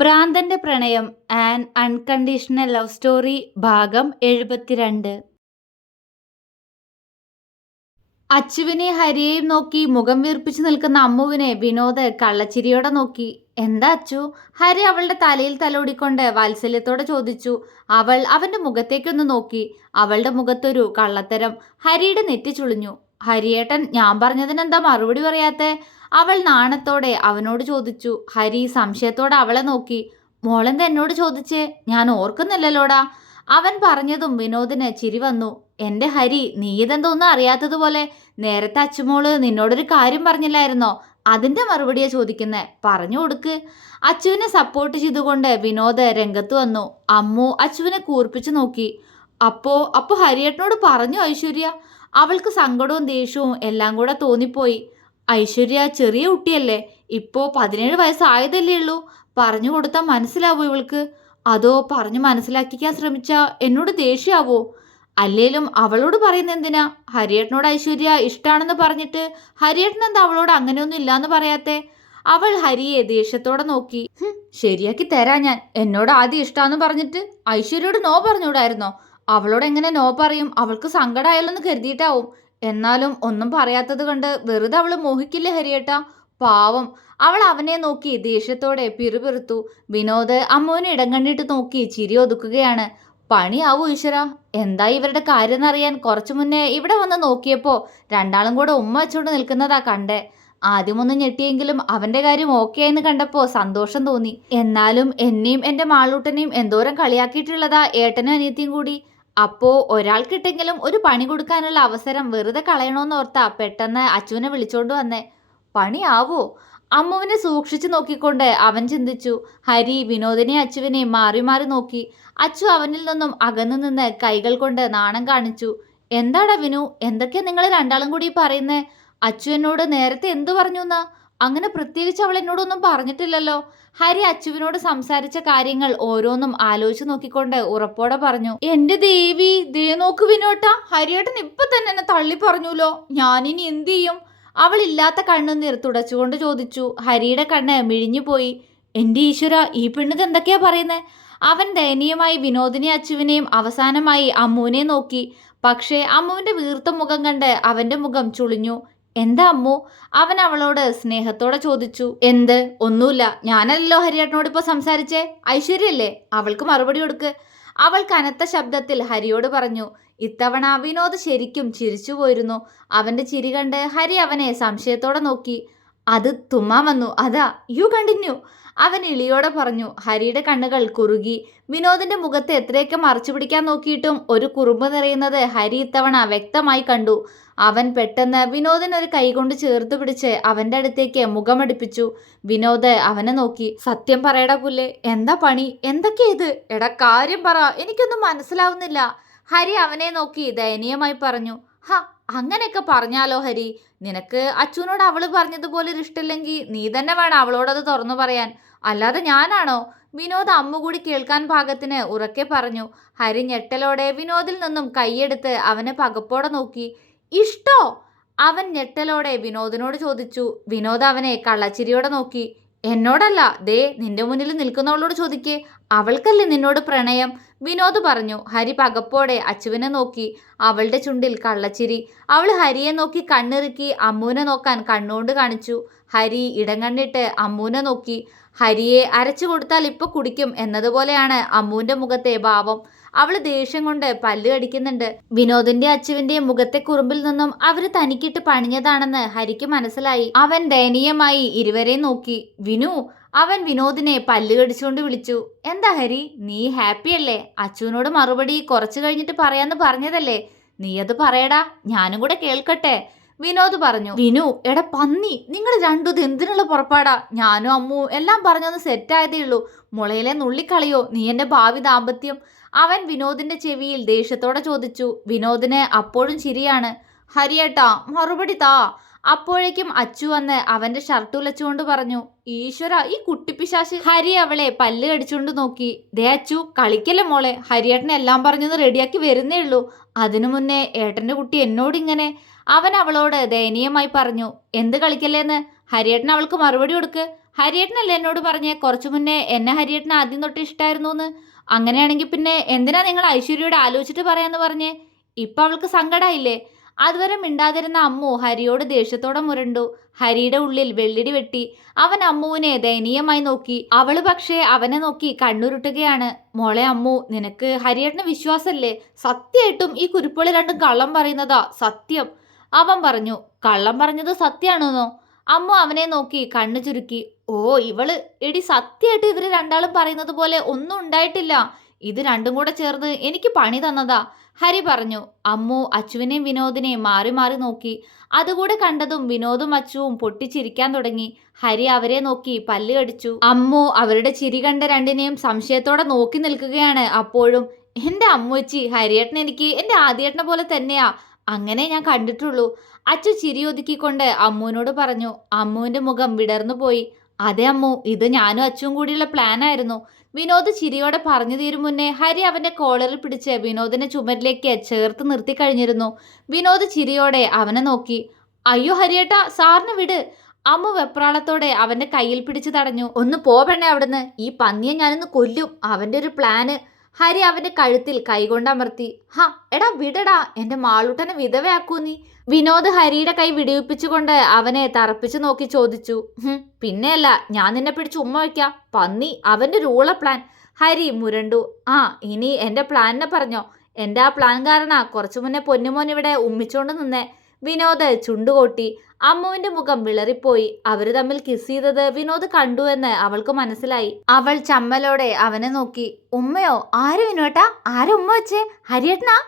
ഭ്രാന്തന്റെ പ്രണയം an unconditional love story ഭാഗം 72. അച്ചുവിനെ ഹരിയെയും നോക്കി മുഖം വീർപ്പിച്ചു നിൽക്കുന്ന അമ്മുവിനെ വിനോദ് കള്ളച്ചിരിയോടെ നോക്കി. എന്താ അച്ചു? ഹരി അവളുടെ തലയിൽ തലോടിക്കൊണ്ട് വാത്സല്യത്തോടെ ചോദിച്ചു. അവൾ അവന്റെ മുഖത്തേക്കൊന്ന് നോക്കി. അവളുടെ മുഖത്തൊരു കള്ളത്തരം. ഹരിയുടെ നെറ്റി ചുളിഞ്ഞു. ഹരിയേട്ടൻ, ഞാൻ പറഞ്ഞതിനെന്താ മറുപടി പറയാത്തെ? അവൾ നാണത്തോടെ അവനോട് ചോദിച്ചു. ഹരി സംശയത്തോടെ അവളെ നോക്കി. മോളെന്താ എന്നോട് ചോദിച്ചേ? ഞാൻ ഓർക്കുന്നില്ലല്ലോടാ. അവൻ പറഞ്ഞതും വിനോദിന് ചിരി വന്നു. എന്റെ ഹരി, നീ ഇതെന്തോന്നും അറിയാത്തതുപോലെ. നേരത്തെ അച്ചുമോള് നിന്നോടൊരു കാര്യം പറഞ്ഞില്ലായിരുന്നോ? അതിന്റെ മറുപടിയാ ചോദിക്കുന്നേ. പറഞ്ഞു കൊടുക്ക്. അച്ചുവിനെ സപ്പോർട്ട് ചെയ്തുകൊണ്ട് വിനോദ് രംഗത്ത് വന്നു. അമ്മു അച്ചുവിനെ കൂർപ്പിച്ചു നോക്കി. അപ്പോ ഹരിയേട്ടനോട് പറഞ്ഞു ഐശ്വര്യ? അവൾക്ക് സങ്കടവും ദേഷ്യവും എല്ലാം കൂടെ തോന്നിപ്പോയി. ഐശ്വര്യ ചെറിയ കുട്ടിയല്ലേ, ഇപ്പോ 17 വയസ്സായതല്ലേ ഉള്ളൂ. പറഞ്ഞു കൊടുത്താൽ മനസ്സിലാവോ ഇവൾക്ക്? അതോ പറഞ്ഞു മനസ്സിലാക്കിക്കാൻ ശ്രമിച്ചാ എന്നോട് ദേഷ്യാവോ? അല്ലേലും അവളോട് പറയുന്ന എന്തിനാ? ഹരിയേട്ടനോട് ഐശ്വര്യ ഇഷ്ടാണെന്ന് പറഞ്ഞിട്ട് ഹരിയേട്ടൻ എന്താ അവളോട് അങ്ങനെയൊന്നും ഇല്ലാന്ന് പറയാത്തെ? അവൾ ഹരിയെ ദേഷ്യത്തോടെ നോക്കി. ശരിയാക്കി തരാ ഞാൻ. എന്നോട് ആദ്യം ഇഷ്ടാന്ന് പറഞ്ഞിട്ട് ഐശ്വര്യയോട് നോ പറഞ്ഞൂടായിരുന്നോ? അവളോട് എങ്ങനെ നോ പറയും? അവൾക്ക് സങ്കടമായാലോന്ന് കരുതിയിട്ടാവും. എന്നാലും ഒന്നും പറയാത്തത് കൊണ്ട് വെറുതെ അവള് മോഹിക്കില്ലേ ഹരിയേട്ടാ? പാവം. അവൾ അവനെ നോക്കി ദേഷ്യത്തോടെ പിറുപിറുത്തു. വിനോദ് അമ്മുവിനെ ഇടം കണ്ടിട്ട് നോക്കി ചിരി ഒതുക്കുകയാണ്. പണിയാവൂ ഈശ്വര. എന്താ ഇവരുടെ കാര്യം എന്നറിയാൻ കുറച്ചു മുന്നേ ഇവിടെ വന്ന് നോക്കിയപ്പോ രണ്ടാളും കൂടെ ഉമ്മ വെച്ചോണ്ട് നിൽക്കുന്നതാ കണ്ടേ. ആദ്യമൊന്നും ഞെട്ടിയെങ്കിലും അവന്റെ കാര്യം ഓക്കെ ആയെന്ന് കണ്ടപ്പോ സന്തോഷം തോന്നി. എന്നാലും എന്നെയും എന്റെ മാളൂട്ടനെയും എന്തോരം കളിയാക്കിയിട്ടുള്ളതാ ഏട്ടനും അനിയത്തിയും കൂടി. അപ്പോ ഒരാൾക്കിട്ടെങ്കിലും ഒരു പണി കൊടുക്കാനുള്ള അവസരം വെറുതെ കളയണോന്നോർത്താ പെട്ടെന്ന് അച്ചുവിനെ വിളിച്ചോണ്ട് വന്നേ. പണിയാവോ? അമ്മുവിനെ സൂക്ഷിച്ചു നോക്കിക്കൊണ്ട് അവൻ ചിന്തിച്ചു. ഹരി വിനോദിനെ അച്ചുവിനെ മാറി മാറി നോക്കി. അച്ചു അവനിൽ നിന്നും അകന്നു നിന്ന് കൈകൾ കൊണ്ട് നാണം കാണിച്ചു. എന്താടാ വിനു, എന്തൊക്കെയാ നിങ്ങൾ രണ്ടാളും കൂടി പറയുന്നേ? അച്ചു എന്നോട് നേരത്തെ എന്തു പറഞ്ഞു എന്നാ? അങ്ങനെ പ്രത്യേകിച്ച് അവൾ എന്നോടൊന്നും പറഞ്ഞിട്ടില്ലല്ലോ. ഹരി അച്ചുവിനോട് സംസാരിച്ച കാര്യങ്ങൾ ഓരോന്നും ആലോചിച്ചു നോക്കിക്കൊണ്ട് ഉറപ്പോടെ പറഞ്ഞു. എന്റെ ദേവി, ദേ നോക്ക് വിനോട്ടാ, ഹരിയേട്ടൻ ഇപ്പൊ തന്നെ എന്നെ തള്ളി പറഞ്ഞുല്ലോ. ഞാനിനി എന്ത് ചെയ്യും? അവൾ ഇല്ലാത്ത കണ്ണുനീർ തുടച്ചുകൊണ്ട് ചോദിച്ചു. ഹരിയുടെ കണ്ണ് മിഴിഞ്ഞുപോയി. എന്റെ ഈശ്വര, ഈ പെണ്ണിത് എന്തൊക്കെയാ പറയുന്നേ? അവൻ ദയനീയമായി വിനോദിനെ അച്ചുവിനെയും അവസാനമായി അമ്മുവിനെ നോക്കി. പക്ഷേ അമ്മുവിന്റെ വീർത്ത മുഖം കണ്ട് അവന്റെ മുഖം ചുളിഞ്ഞു. എന്താ അമ്മു? അവൻ അവളോട് സ്നേഹത്തോടെ ചോദിച്ചു. എന്ത്? ഒന്നുമില്ല. ഞാനല്ലോ ഹരിയേട്ടനോട് ഇപ്പൊ സംസാരിച്ചേ. ഐശ്വര്യല്ലേ? അവൾക്ക് മറുപടി കൊടുക്ക്. അവൾ കനത്ത ശബ്ദത്തിൽ ഹരിയോട് പറഞ്ഞു. ഇത്തവണ വിനോദ് ശരിക്കും ചിരിച്ചു പോയിരുന്നു. അവന്റെ ചിരി കണ്ട് ഹരി അവനെ സംശയത്തോടെ നോക്കി. അത് തുമ്മാൻ വന്നു, അതാ. യു കണ്ടിന്യൂ, അവൻ ഇളിയോടെ പറഞ്ഞു. ഹരിയുടെ കണ്ണുകൾ കുറുകി. വിനോദിന്റെ മുഖത്ത് എത്രയൊക്കെ മറച്ചു പിടിക്കാൻ നോക്കിയിട്ടും ഒരു കുറുമ്പ് നിറയുന്നത് ഹരി ഇത്തവണ വ്യക്തമായി കണ്ടു. അവൻ പെട്ടെന്ന് വിനോദിനൊരു കൈകൊണ്ട് ചേർത്ത് പിടിച്ച് അവന്റെ അടുത്തേക്ക് മുഖമടുപ്പിച്ചു. വിനോദ് അവനെ നോക്കി. സത്യം പറയടാ പുല്ലേ, എന്താ പണി? എന്തൊക്കെയാ ഇത്? എടാ കാര്യം പറ, എനിക്കൊന്നും മനസ്സിലാവുന്നില്ല. ഹരി അവനെ നോക്കി ദയനീയമായി പറഞ്ഞു. ഹ, അങ്ങനെയൊക്കെ പറഞ്ഞാലോ ഹരി? നിനക്ക് അച്ചുവിനോട് അവള് പറഞ്ഞതുപോലെ ഒരു ഇഷ്ടമില്ലെങ്കിൽ നീ തന്നെ വേണം അവളോടത് തുറന്നു പറയാൻ, അല്ലാതെ ഞാനാണോ? വിനോദ് അമ്മു കൂടി കേൾക്കാൻ പാകത്തിന് ഉറക്കെ പറഞ്ഞു. ഹരി ഞെട്ടലോടെ വിനോദിൽ നിന്നും കൈയെടുത്ത് അവനെ പകപ്പോടെ നോക്കി. ഇഷ്ടോ? അവൻ ഞെട്ടലോടെ വിനോദിനോട് ചോദിച്ചു. വിനോദ് അവനെ കള്ളച്ചിരിയോടെ നോക്കി. എന്നോടല്ല, ദേ നിന്റെ മുന്നിൽ നിൽക്കുന്നവളോട് ചോദിക്കേ. അവൾക്കല്ലേ നിന്നോട് പ്രണയം? വിനോദ് പറഞ്ഞു. ഹരി പകപ്പോടെ അച്ചുവിനെ നോക്കി. അവളുടെ ചുണ്ടിൽ കള്ളച്ചിരി. അവൾ ഹരിയെ നോക്കി കണ്ണിറുക്കി അമ്മുവിനെ നോക്കാൻ കണ്ണുകൊണ്ട് കാണിച്ചു. ഹരി ഇടം കണ്ടിട്ട് അമ്മുവിനെ നോക്കി. ഹരിയെ അരച്ചു കൊടുത്താൽ ഇപ്പൊ കുടിക്കും എന്നതുപോലെയാണ് അമ്മുവിന്റെ മുഖത്തെ ഭാവം. അവള് ദേഷ്യം കൊണ്ട് പല്ല് കടിക്കുന്നുണ്ട്. വിനോദിന്റെ അച്ചുവിന്റെയും മുഖത്തെ കുറുമ്പിൽ നിന്നും അവര് തനിക്കിട്ട് പണിഞ്ഞതാണെന്ന് ഹരിക്ക് മനസ്സിലായി. അവൻ ദയനീയമായി ഇരുവരെയും നോക്കി. വിനു, അവൻ വിനോദിനെ പല്ല് കടിച്ചുകൊണ്ട് വിളിച്ചു. എന്താ ഹരി, നീ ഹാപ്പി അല്ലേ? അച്ചുവിനോട് മറുപടി കുറച്ചു കഴിഞ്ഞിട്ട് പറയാന്ന് പറഞ്ഞതല്ലേ? നീ അത് പറയടാ, ഞാനും കൂടെ കേൾക്കട്ടെ. വിനോദ് പറഞ്ഞു. വിനു, എടാ പന്നി, നിങ്ങൾ രണ്ടും എന്തിനുള്ള പുറപ്പാടാ? ഞാനും അമ്മു എല്ലാം പറഞ്ഞൊന്ന് സെറ്റായതേ ഉള്ളൂ. മുളയിലെ നുള്ളിക്കളിയോ നീ എന്റെ ഭാവി ദാമ്പത്യം? അവൻ വിനോദിന്റെ ചെവിയിൽ ദേഷ്യത്തോടെ ചോദിച്ചു. വിനോദിന് അപ്പോഴും ചിരിയാണ്. ഹരിയേട്ടാ, മറുപടി താ. അപ്പോഴേക്കും അച്ചു വന്ന് അവന്റെ ഷർട്ട് ഉലച്ചുകൊണ്ട് പറഞ്ഞു. ഈശ്വര, ഈ കുട്ടിപ്പിശാശ്. ഹരി അവളെ പല്ല് കടിച്ചുകൊണ്ട് നോക്കി. ദേ അച്ചു, കളിക്കല്ലേ മോളെ. ഹരിയേട്ടൻ എല്ലാം പറഞ്ഞൊന്ന് റെഡിയാക്കി വരുന്നേ ഉള്ളൂ. അതിനു മുന്നേ ഏട്ടന്റെ കുട്ടി എന്നോടിങ്ങനെ. അവൻ അവളോട് ദയനീയമായി പറഞ്ഞു. എന്ത് കളിക്കല്ലേന്ന്? ഹരിയേട്ടൻ അവൾക്ക് മറുപടി കൊടുക്ക്. ഹരിയേട്ടനല്ലേ എന്നോട് പറഞ്ഞേ കുറച്ചു മുന്നേ എന്നെ ഹരിയേട്ടന് ആദ്യം തൊട്ട് ഇഷ്ടമായിരുന്നു എന്ന്. അങ്ങനെയാണെങ്കിൽ പിന്നെ എന്തിനാ നിങ്ങൾ ഐശ്വര്യയോട് ആലോചിച്ചിട്ട് പറയാന്ന് പറഞ്ഞേ? ഇപ്പൊ അവൾക്ക് സങ്കടായില്ലേ? അതുവരെ മിണ്ടാതിരുന്ന അമ്മു ഹരിയോട് ദേഷ്യത്തോടെ മുരണ്ടു. ഹരിയുടെ ഉള്ളിൽ വെള്ളിടി വെട്ടി. അവൻ അമ്മുവിനെ ദയനീയമായി നോക്കി. അവള് പക്ഷേ അവനെ നോക്കി കണ്ണുരുട്ടുകയാണ്. മോളെ അമ്മു, നിനക്ക് ഹരിയേട്ടന് വിശ്വാസല്ലേ? സത്യമായിട്ടും ഈ കുരുപ്പുകളി രണ്ടും കള്ളം പറയുന്നതാ സത്യം. അവൻ പറഞ്ഞു. കള്ളം പറഞ്ഞത് സത്യാണോന്നോ? അമ്മു അവനെ നോക്കി കണ്ണു ചുരുക്കി. ഓ ഇവള്, എടി സത്യമായിട്ട് ഇവര് രണ്ടാളും പറയുന്നത് പോലെ ഒന്നും ഉണ്ടായിട്ടില്ല. ഇത് രണ്ടും കൂടെ ചേർന്ന് എനിക്ക് പണി തന്നതാ, ഹരി പറഞ്ഞു. അമ്മു അച്ചുവിനെയും വിനോദിനെയും മാറി മാറി നോക്കി. അതുകൂടെ കണ്ടതും വിനോദും അച്ചുവും പൊട്ടിച്ചിരിക്കാൻ തുടങ്ങി. ഹരി അവരെ നോക്കി പല്ല് കടിച്ചു. അമ്മു അവരുടെ ചിരി കണ്ട രണ്ടിനെയും സംശയത്തോടെ നോക്കി നിൽക്കുകയാണ്. അപ്പോഴും എന്റെ അമ്മുച്ചി, ഹരിയേട്ടൻ എനിക്ക് എന്റെ ആദ്യേട്ടനെ പോലെ തന്നെയാ, അങ്ങനെ ഞാൻ കണ്ടിട്ടുള്ളൂ. അച്ചു ചിരി ഒതുക്കിക്കൊണ്ട് അമ്മുവിനോട് പറഞ്ഞു. അമ്മുവിന്റെ മുഖം വിടർന്നു പോയി. അതെ അമ്മു, ഇത് ഞാനും അച്ചുവും കൂടിയുള്ള പ്ലാൻ ആയിരുന്നു. വിനോദ് ചിരിയോടെ പറഞ്ഞു തീരും മുന്നേ ഹരി അവന്റെ കോളറിൽ പിടിച്ച് വിനോദിനെ ചുമരിലേക്ക് ചേർത്ത് നിർത്തി കഴിഞ്ഞിരുന്നു. വിനോദ് ചിരിയോടെ അവനെ നോക്കി. അയ്യോ ഹരിയേട്ടാ, സാറിന് വിട്. അമ്മു വെപ്രാളത്തോടെ അവന്റെ കയ്യിൽ പിടിച്ചു തടഞ്ഞു. ഒന്ന് പോ പെണ്ണേ അവിടുന്ന്, ഈ പന്നിയെ ഞാനൊന്ന് കൊല്ലും. അവന്റെ ഒരു പ്ലാന്. ഹരി അവന്റെ കഴുത്തിൽ കൈകൊണ്ടമർത്തി. ഹാ എടാ വിടടാ, എന്റെ മാളൂട്ടനെ വിധവയാക്കൂ നീ. വിനോദ് ഹരിയുടെ കൈ വിടിവിപ്പിച്ചുകൊണ്ട് അവനെ തറപ്പിച്ചു നോക്കി ചോദിച്ചു. പിന്നെയല്ല, ഞാൻ നിന്നെ പിടിച്ച് ഉമ്മ വയ്ക്കാം പന്നി. അവന്റെ രൂള പ്ലാൻ. ഹരി മുരണ്ടു. ആ ഇനി എന്റെ പ്ലാനിനെ പറഞ്ഞോ? എന്റെ ആ പ്ലാൻ കാരണ കുറച്ചു മുന്നേ പൊന്നുമോൻ ഇവിടെ ഉമ്മിച്ചോണ്ട് നിന്നേ. വിനോദ് ചുണ്ടുകൊട്ടി. അമ്മുവിന്റെ മുഖം വിളറിപ്പോയി. അവര് തമ്മിൽ കിസ് ചെയ്തത് വിനോദ് കണ്ടു എന്ന് അവൾക്ക് മനസ്സിലായി. അവൾ ചമ്മലോടെ അവനെ നോക്കി. ഉമ്മയോ? ആര് വിനോട്ടാ? ആര് ഉമ്മ വെച്ചേ? ഹരിയേട്ടനാ?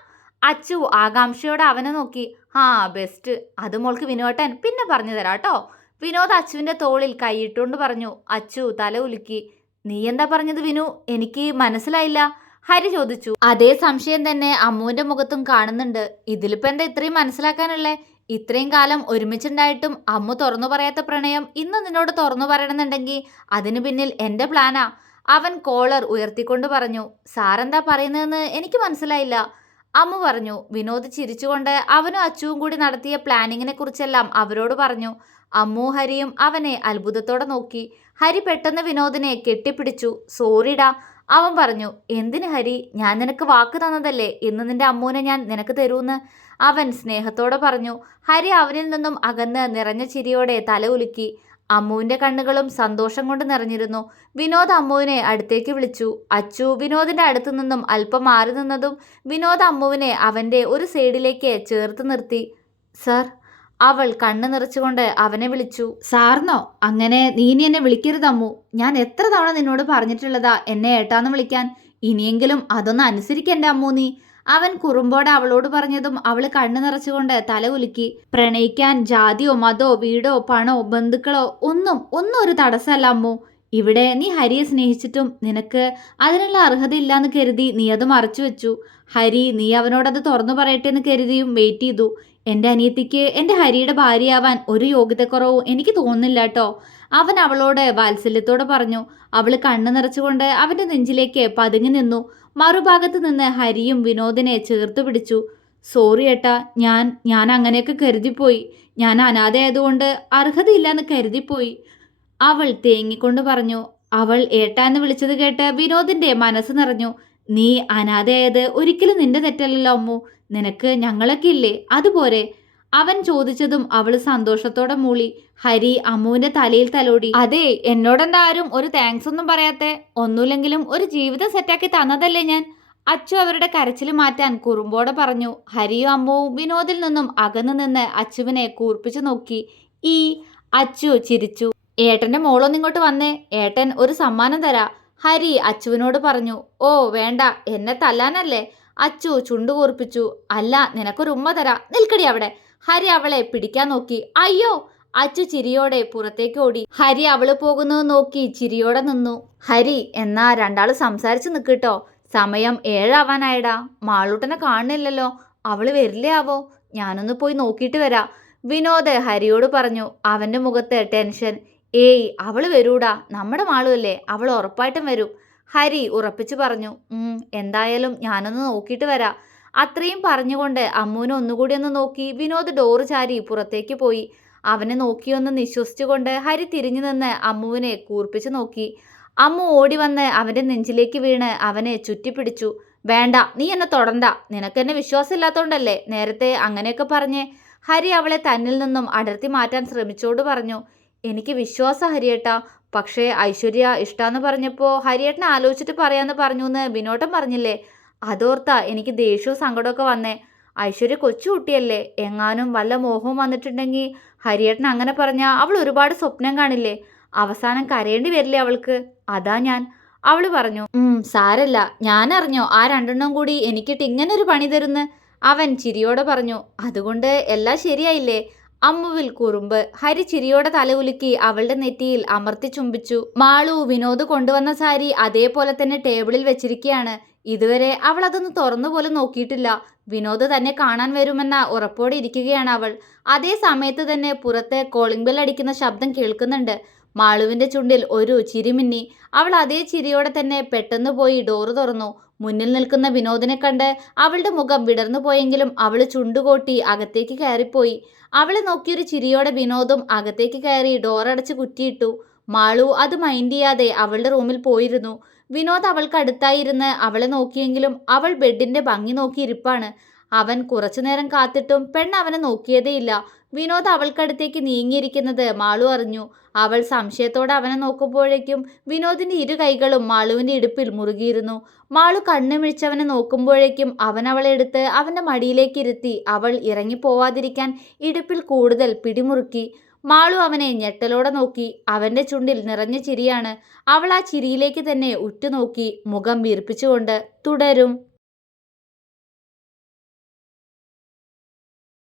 അച്ചു ആകാംക്ഷയോടെ അവനെ നോക്കി. ആ ബെസ്റ്റ്, അത് മോൾക്ക് വിനോട്ടൻ പിന്നെ പറഞ്ഞു തരാട്ടോ. വിനോദ് അച്ചുവിന്റെ തോളിൽ കൈയിട്ടുകൊണ്ട് പറഞ്ഞു. അച്ചു തല ഉലുക്കി. നീ എന്താ പറഞ്ഞത് വിനു? എനിക്ക് മനസ്സിലായില്ല, ഹരി ചോദിച്ചു. അതേ സംശയം തന്നെ അമ്മുവിന്റെ മുഖത്തും കാണുന്നുണ്ട്. ഇതിലിപ്പോ എന്താ ഇത്രയും മനസ്സിലാക്കാനുള്ളേ? ഇത്രയും കാലം ഒരുമിച്ചുണ്ടായിട്ടും അമ്മു തുറന്നു പറയാത്ത പ്രണയം ഇന്ന് നിന്നോട് തുറന്നു പറയണമെന്നുണ്ടെങ്കിൽ അതിന് പിന്നിൽ എന്റെ പ്ലാനാ. അവൻ കോളർ ഉയർത്തിക്കൊണ്ട് പറഞ്ഞു. സാറെന്താ പറയുന്നതെന്ന് എനിക്ക് മനസ്സിലായില്ല, അമ്മു പറഞ്ഞു. വിനോദ് ചിരിച്ചുകൊണ്ട് അവനും അച്ചുവും കൂടി നടത്തിയ പ്ലാനിങ്ങിനെ കുറിച്ചെല്ലാം അവരോട് പറഞ്ഞു. അമ്മു ഹരിയും അവനെ അത്ഭുതത്തോടെ നോക്കി. ഹരി പെട്ടെന്ന് വിനോദിനെ കെട്ടിപ്പിടിച്ചു. സോറിടാ, അവൻ പറഞ്ഞു. എന്തിന് ഹരി? ഞാൻ നിനക്ക് വാക്ക് തന്നതല്ലേ ഇന്ന് നിന്റെ അമ്മൂനെ ഞാൻ നിനക്ക് തരൂന്ന്, അവൻ സ്നേഹത്തോടെ പറഞ്ഞു. ഹരി അവനിൽ നിന്നും അകന്ന് നിറഞ്ഞ ചിരിയോടെ തല ഉലുക്കി. അമ്മുവിന്റെ കണ്ണുകളും സന്തോഷം കൊണ്ട് നിറഞ്ഞിരുന്നു. വിനോദ് അമ്മുവിനെ അടുത്തേക്ക് വിളിച്ചു. അച്ചു വിനോദിന്റെ അടുത്തു നിന്നും അല്പം മാറി നിന്നതും വിനോദ് അമ്മുവിനെ അവന്റെ ഒരു സൈഡിലേക്ക് ചേർത്ത് നിർത്തി. സർ, അവൾ കണ്ണു നിറച്ചുകൊണ്ട് അവനെ വിളിച്ചു. സാറിനോ? അങ്ങനെ നീ എന്നെ വിളിക്കരുത് അമ്മു. ഞാൻ എത്ര തവണ നിന്നോട് പറഞ്ഞിട്ടുള്ളതാ എന്നെ ഏട്ടാന്ന് വിളിക്കാൻ. ഇനിയെങ്കിലും അതൊന്ന് അനുസരിക്കണ്ട അമ്മു നീ, അവൻ കുറുമ്പോടെ അവളോട് പറഞ്ഞതും അവള് കണ്ണു നിറച്ചുകൊണ്ട് തല ഉലുക്കി. പ്രണയിക്കാൻ ജാതിയോ മതോ വീടോ പണോ ബന്ധുക്കളോ ഒന്നും ഒരു തടസ്സമല്ല അമ്മു. ഇവിടെ നീ ഹരിയെ സ്നേഹിച്ചിട്ടും നിനക്ക് അതിനുള്ള അർഹതയില്ലാന്ന് കരുതി നീ അത് മറച്ചു വെച്ചു. ഹരി നീ അവനോടത് തുറന്നു പറയട്ടെ എന്ന് കരുതിയും വെയിറ്റ് ചെയ്തു. എൻ്റെ അനിയത്തിക്ക് എൻ്റെ ഹരിയുടെ ഭാര്യയാവാൻ ഒരു യോഗ്യതക്കുറവും എനിക്ക് തോന്നുന്നില്ല കേട്ടോ, അവൻ അവളോട് വാത്സല്യത്തോടെ പറഞ്ഞു. അവള് കണ്ണു നിറച്ചുകൊണ്ട് അവന്റെ നെഞ്ചിലേക്ക് പതുങ്ങി നിന്നു. മറുഭാഗത്ത് നിന്ന് ഹരിയും വിനോദിനെ ചേർത്ത് പിടിച്ചു. സോറി ഏട്ടാ, ഞാൻ അങ്ങനെയൊക്കെ കരുതിപ്പോയി. ഞാൻ അനാഥയായതുകൊണ്ട് അർഹതയില്ലാന്ന് കരുതിപ്പോയി, അവൾ തേങ്ങിക്കൊണ്ട് പറഞ്ഞു. അവൾ ഏട്ടാ എന്ന് വിളിച്ചത് കേട്ട് വിനോദിന്റെ മനസ്സ് നിറഞ്ഞു. നീ അനാഥയായത് ഒരിക്കലും നിന്റെ തെറ്റല്ലല്ലോ അമ്മു, നിനക്ക് ഞങ്ങളൊക്കെ ഇല്ലേ, അതുപോലെ അവൻ ചോദിച്ചതും അവള് സന്തോഷത്തോടെ മൂളി. ഹരി അമ്മുവിന്റെ തലയിൽ തലോടി. അതെ, എന്നോടെന്താ ആരും ഒരു താങ്ക്സ് ഒന്നും പറയാത്തെ? ഒന്നുമില്ലെങ്കിലും ഒരു ജീവിതം സെറ്റാക്കി തന്നതല്ലേ ഞാൻ, അച്ചു അവരുടെ കരച്ചിൽ മാറ്റാൻ കുറുമ്പോടെ പറഞ്ഞു. ഹരിയും അമ്മുവും വിനോദിൽ നിന്നും അകന്നു നിന്ന് അച്ചുവിനെ കൂർപ്പിച്ചു നോക്കി. ഈ അച്ചു ചിരിച്ചു. ഏട്ടന്റെ മോളൊന്നിങ്ങോട്ട് വന്നേ, ഏട്ടൻ ഒരു സമ്മാനം തരാ, ഹരി അച്ചുവിനോട് പറഞ്ഞു. ഓ വേണ്ട, എന്നെ തല്ലാനല്ലേ, അച്ചു ചുണ്ടു കൂർപ്പിച്ചു. അല്ല, നിനക്കൊരു ഉമ്മ തരാ, നിൽക്കടി അവിടെ. ഹരി അവളെ പിടിക്കാൻ നോക്കി. അയ്യോ, അച്ചു ചിരിയോടെ പുറത്തേക്ക് ഓടി. ഹരി അവള് പോകുന്നത് നോക്കി ചിരിയോടെ നിന്നു. ഹരി, എന്നാ രണ്ടാള് സംസാരിച്ചു നിൽക്കിട്ടോ, സമയം 7 ആവാനായടാ. മാളൂട്ടനെ കാണുന്നില്ലല്ലോ, അവള് വരില്ലേ ആവോ? ഞാനൊന്ന് പോയി നോക്കിയിട്ട് വരാം, വിനോദ് ഹരിയോട് പറഞ്ഞു. അവന്റെ മുഖത്ത് ടെൻഷൻ. ഏയ്, അവള് വരൂടാ, നമ്മുടെ മാളുമല്ലേ, അവൾ ഉറപ്പായിട്ടും വരും, ഹരി ഉറപ്പിച്ചു പറഞ്ഞു. എന്തായാലും ഞാനൊന്ന് നോക്കിയിട്ട് വരാം. അത്രയും പറഞ്ഞുകൊണ്ട് അമ്മുവിനെ ഒന്നുകൂടി ഒന്ന് നോക്കി വിനോദ് ഡോറ് ചാരി പുറത്തേക്ക് പോയി. അവനെ നോക്കിയൊന്ന് നിശ്വസിച്ചുകൊണ്ട് ഹരി തിരിഞ്ഞു നിന്ന് അമ്മുവിനെ കൂർപ്പിച്ചു നോക്കി. അമ്മു ഓടി വന്ന് അവന്റെ നെഞ്ചിലേക്ക് വീണ് അവനെ ചുറ്റിപ്പിടിച്ചു. വേണ്ട, നീ എന്നെ തൊടണ്ട. നിനക്കെന്നെ വിശ്വാസമില്ലാത്തോണ്ടല്ലേ നേരത്തെ അങ്ങനെയൊക്കെ പറഞ്ഞ്. ഹരി അവളെ തന്നിൽ നിന്നും അടർത്തി മാറ്റാൻ ശ്രമിച്ചോട് പറഞ്ഞു. എനിക്ക് വിശ്വാസം ഹരിയേട്ടാ, പക്ഷേ ഐശ്വര്യ ഇഷ്ടാന്ന് പറഞ്ഞപ്പോൾ ഹരിയേട്ടനെ ആലോചിച്ചിട്ട് പറയാന്ന് പറഞ്ഞു എന്ന് വിനോദം പറഞ്ഞില്ലേ, അതോർത്താ എനിക്ക് ദേഷ്യവും സങ്കടമൊക്കെ വന്നേ. ഐശ്വര്യ കൊച്ചു കുട്ടിയല്ലേ, എങ്ങാനും വല്ല മോഹവും വന്നിട്ടുണ്ടെങ്കിൽ ഹരിയേട്ടൻ അങ്ങനെ പറഞ്ഞാൽ അവൾ ഒരുപാട് സ്വപ്നം കാണില്ലേ, അവസാനം കരയേണ്ടി വരില്ലേ അവൾക്ക്, അതാ ഞാൻ. അവള് പറഞ്ഞു. സാരല്ല, ഞാനറിഞ്ഞോ ആ രണ്ടെണ്ണം കൂടി എനിക്കിട്ട് ഇങ്ങനെ ഒരു പണി തരുന്ന്. അവൻ ചിരിയോടെ പറഞ്ഞു. അതുകൊണ്ട് എല്ലാം ശരിയായില്ലേ. അമ്മുവിൽ കുറുമ്പ്. ഹരി ചിരിയോടെ തലകുലുക്കി അവളുടെ നെറ്റിയിൽ അമർത്തി ചുംബിച്ചു. മാളു വിനോദ് കൊണ്ടുവന്ന സാരി അതേപോലെ തന്നെ ടേബിളിൽ വെച്ചിരിക്കുകയാണ്. ഇതുവരെ അവൾ അതൊന്ന് തുറന്നുപോലും നോക്കിയിട്ടില്ല. വിനോദ് തന്നെ കാണാൻ വരുമെന്ന ഉറപ്പോടെ ഇരിക്കുകയാണ് അവൾ. അതേ സമയത്ത് തന്നെ പുറത്ത് കോളിംഗ് ബെൽ അടിക്കുന്ന ശബ്ദം കേൾക്കുന്നുണ്ട്. മാളുവിന്റെ ചുണ്ടിൽ ഒരു ചിരിമിന്നി. അവൾ അതേ ചിരിയോടെ തന്നെ പെട്ടെന്ന് പോയി ഡോറ് തുറന്നു. മുന്നിൽ നിൽക്കുന്ന വിനോദിനെ കണ്ട് അവളുടെ മുഖം വിടർന്നു പോയെങ്കിലും അവൾ ചുണ്ടുകൊട്ടി അകത്തേക്ക് കയറിപ്പോയി. അവളെ നോക്കിയൊരു ചിരിയോടെ വിനോദും അകത്തേക്ക് കയറി ഡോറടച്ച് കുറ്റിയിട്ടു. മാളു അത് മൈൻഡ് ചെയ്യാതെ അവളുടെ റൂമിൽ പോയിരുന്നു. വിനോദ് അവൾക്ക് അടുത്തായിരുന്ന് അവളെ നോക്കിയെങ്കിലും അവൾ ബെഡിന്റെ ഭംഗി നോക്കി ഇരിപ്പാണ്. അവൻ കുറച്ചുനേരം കാത്തിട്ടും പെണ്ണ് അവനെ നോക്കിയതേയില്ല. വിനോദ് അവൾക്കടുത്തേക്ക് നീങ്ങിയിരിക്കുന്നത് മാളു അറിഞ്ഞു. അവൾ സംശയത്തോടെ അവനെ നോക്കുമ്പോഴേക്കും വിനോദിന്റെ ഇരു കൈകളും മാളുവിന്റെ ഇടുപ്പിൽ മുറുകിയിരുന്നു. മാളു കണ്ണുമിഴിച്ചവനെ നോക്കുമ്പോഴേക്കും അവൻ അവളെ എടുത്ത് അവന്റെ മടിയിലേക്ക് ഇരുത്തി അവൾ ഇറങ്ങിപ്പോവാതിരിക്കാൻ ഇടുപ്പിൽ കൂടുതൽ പിടിമുറുക്കി. മാളു അവനെ ഞെട്ടലോടെ നോക്കി. അവന്റെ ചുണ്ടിൽ നിറഞ്ഞ ചിരിയാണ്. അവൾ ആ ചിരിയിലേക്ക് തന്നെ ഉറ്റുനോക്കി, മുഖം വീർപ്പിച്ചുകൊണ്ട്. തുടരും.